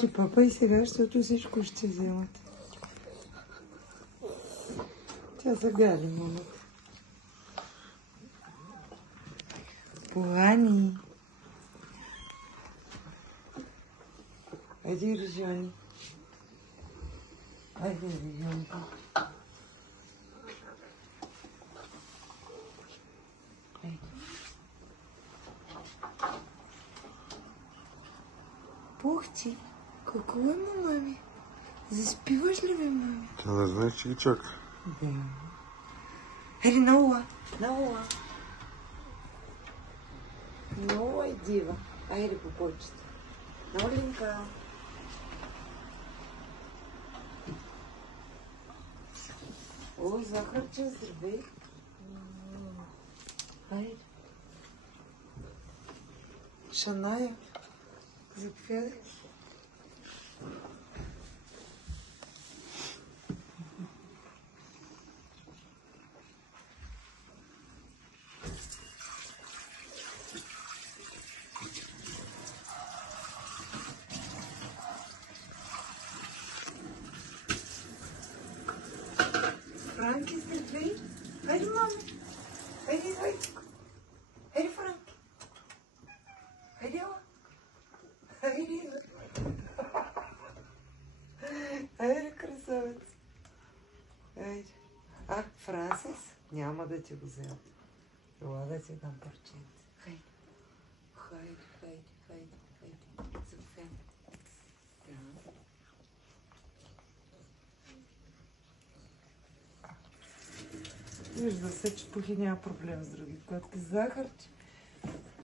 Че папа и сега, защото всичко ще вземат. Тя са гали, мама. Полани. Айде, Режони. Айде, Режони. Бог ти, какво е, мами? Заспиваш ли, бе, мами? Тя не знае, че ги чака. Да. Хайде, на ула. На ула. Много е дива. Айде, попойчета. На Оленка. О, захарче, здравей. Айде. Шаная. Заповядай. Франки, здравей. Хайде, мама. Хайде, хайде. Хайде, Франки. Хайде, ела. Хайде. Хайде, красавец. Хайде. А, Франсис, няма да ти го взема. Това да ти дам парченце. Хайде. Хайде, хайде, хайде, хайде. Заповядай. Да. Вижда се, че Пухи няма проблем с други котки. Захарче.